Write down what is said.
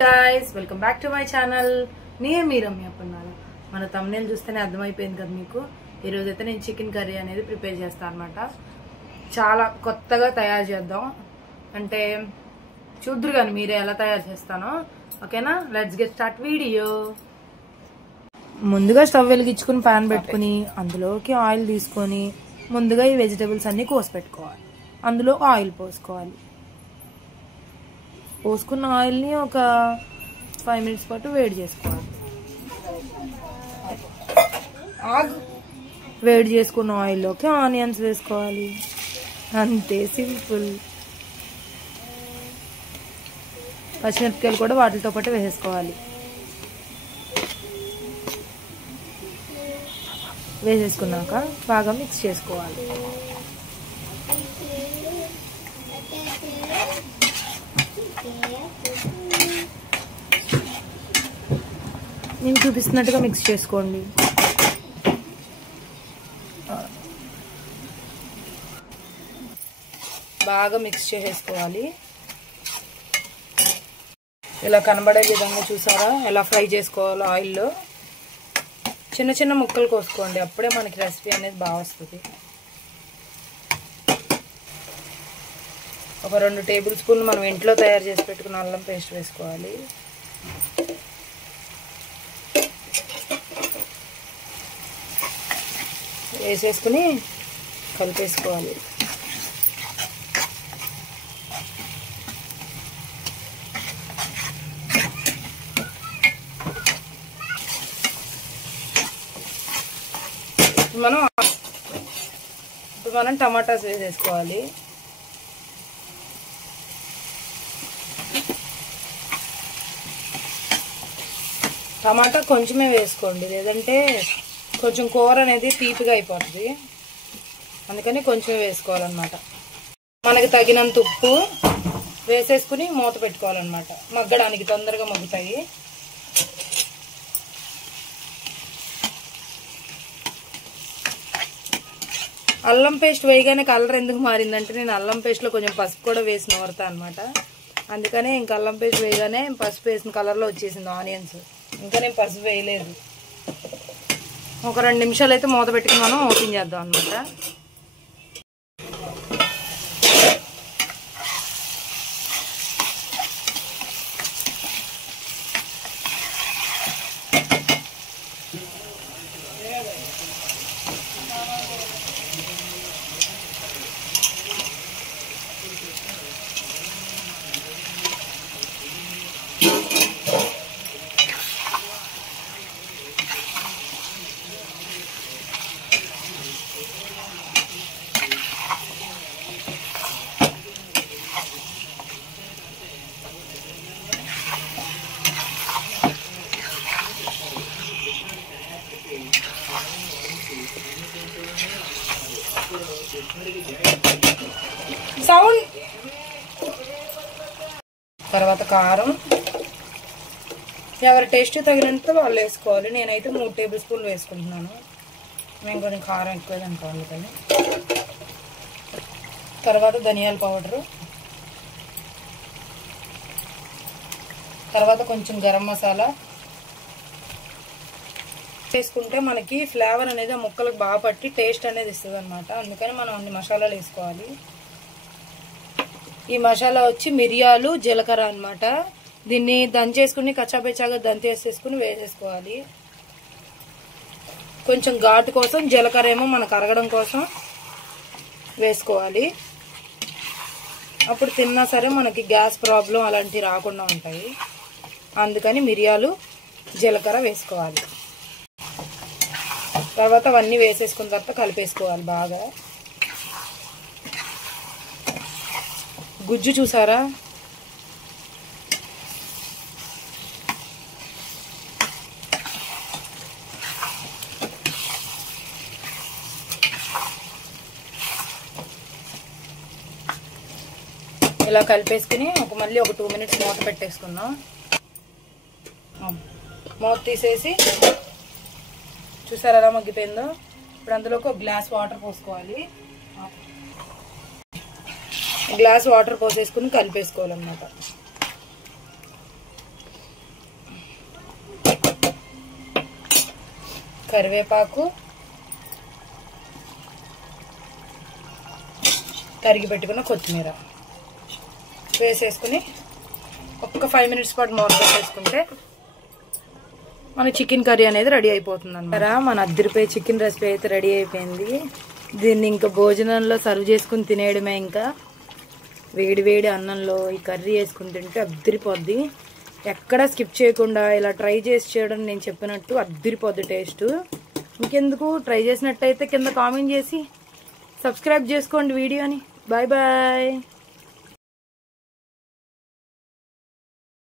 guys, welcome back to my channel. నేను మీ రమ్య పన్నాల. మన thumbnail చూస్తేనే అర్థమైపోయింది కదా మీకు. ఈ రోజు అయితే నేను చికెన్ కర్రీ అనేది ప్రిపేర్ చేస్తాను అన్నమాట. చాలా కొత్తగా తయారు చేద్దాం. అంటే చూద్దురు గాని మీరే ఎలా తయారు చేస్తానో. ఓకేనా? Let's get start video. ముందుగా స్టవ్ వెలిగించుకొని పాన్ పెట్టుకొని అందులోకి ఆయిల్ తీసుకొని ముందుగా ఈ వెజిటబుల్స్ అన్ని కోసి పెట్టుకోవాలి. అందులో ఆయిల్ పోసుకోవాలి. పోసుకున్న ఆయిల్ని ఒక 5 minutes పాటు వేడి చేసుకోవాలి. వేడి చేసుకున్న ఆయిల్లోకి ఆనియన్స్ వేసుకోవాలి. అంతే, సింపుల్. పచ్చిమిరపకాయలు కూడా వాటితో పాటు వేసేసుకోవాలి. వేసేసుకున్నాక బాగా మిక్స్ చేసుకోవాలి. నేను చూపిస్తున్నట్టుగా మిక్స్ చేసుకోండి. బాగా మిక్స్ చేసేసుకోవాలి. ఇలా కనబడే విధంగా చూసారా ఎలా ఫ్రై చేసుకోవాలో ఆయిల్లో. చిన్న చిన్న ముక్కలు కోసుకోండి, అప్పుడే మనకి రెసిపీ అనేది బాగా వస్తుంది. ఒక 2 టేబుల్ స్పూన్లు మనం ఇంట్లో తయారు చేసి పెట్టుకున్న అల్లం పేస్ట్ వేసుకోవాలి. వేసేసుకుని కలిపేసుకోవాలి. ఇప్పుడు మనం టమాటాస్ వేసేసుకోవాలి. టమాటా కొంచెమే వేసుకోండి, లేదంటే కొంచెం కూర అనేది తీపిగా అయిపోతుంది. అందుకని కొంచెమే వేసుకోవాలన్నమాట. మనకి తగినంత ఉప్పు వేసేసుకుని మూత పెట్టుకోవాలన్నమాట. మగ్గడానికి తొందరగా మగ్గుతాయి. అల్లం పేస్ట్ వేయగానే కలర్ ఎందుకు మారిందంటే నేను అల్లం పేస్ట్లో కొంచెం పసుపు కూడా వేసి నూరుతా అనమాట. అందుకనే ఇంక అల్లం పేస్ట్ వేయగానే పసుపు వేసిన కలర్లో వచ్చేసింది ఆనియన్స్. ఇంకా నేను పసుపు వేయలేదు. ఒక 2 నిమిషాలు అయితే మూత పెట్టుకుని మనం ఓపెన్ చేద్దాం అనమాట. సౌండ్ తర్వాత కారం ఎవరి టేస్ట్ తగినంత వాళ్ళు వేసుకోవాలి. నేనైతే 3 టేబుల్ స్పూన్లు వేసుకుంటున్నాను. మేము కొంచెం కారం ఎక్కువ తింటాం కానీ. తర్వాత ధనియాల పౌడరు, తర్వాత కొంచెం గరం మసాలా వేసుకుంటే మనకి ఫ్లేవర్ అనేది ఆ ముక్కలకు బాగా పట్టి టేస్ట్ అనేది ఇస్తుంది అనమాట. అందుకని మనం అన్ని మసాలాలు వేసుకోవాలి. ఈ మసాలా వచ్చి మిరియాలు, జీలకర్ర అనమాట. దీన్ని దంచేసుకుని కచ్చాపచ్చాగా దంచేసేసుకుని వేసేసుకోవాలి. కొంచెం ఘాటు కోసం జీలకర్ర ఏమో మనకు అరగడం కోసం వేసుకోవాలి. అప్పుడు తిన్నా సరే మనకి గ్యాస్ ప్రాబ్లం అలాంటివి రాకుండా ఉంటాయి. అందుకని మిరియాలు, జీలకర్ర వేసుకోవాలి. తర్వాత అవన్నీ వేసేసుకున్న తర్వాత కలిపేసుకోవాలి బాగా. గుజ్జు చూసారా? ఇలా కలిపేసుకుని మళ్ళీ ఒక 2 minutes మూత పెట్టేసుకుందాం. మూత తీసేసి చూసారా ఎలా మగ్గిపోయిందో. ఇప్పుడు అందులోకి ఒక గ్లాస్ వాటర్ పోసుకోవాలి. గ్లాస్ వాటర్ పోసేసుకుని కలిపేసుకోవాలన్నమాట. కరివేపాకు, తరిగి పెట్టుకున్న కొత్తిమీర వేసేసుకుని ఒక్క 5 మినిట్స్ పాటు మూత పెట్టేసుకుంటే మన చికెన్ కర్రీ అనేది రెడీ అయిపోతుంది అన్నమాట. మన అద్దరిపోయి చికెన్ రెసిపీ అయితే రెడీ అయిపోయింది. దీన్ని ఇంకా భోజనంలో సర్వ్ చేసుకుని తినేయడమే. ఇంకా వేడి వేడి అన్నంలో ఈ కర్రీ వేసుకుని తింటే అద్దరిపోద్ది. ఎక్కడా స్కిప్ చేయకుండా ఇలా ట్రై చేసి చేయడం నేను చెప్పినట్టు అద్దరిపోద్ది టేస్ట్. ఇంకెందుకు, ట్రై చేసినట్టయితే కింద కామెంట్ చేసి సబ్స్క్రైబ్ చేసుకోండి వీడియోని. Bye bye.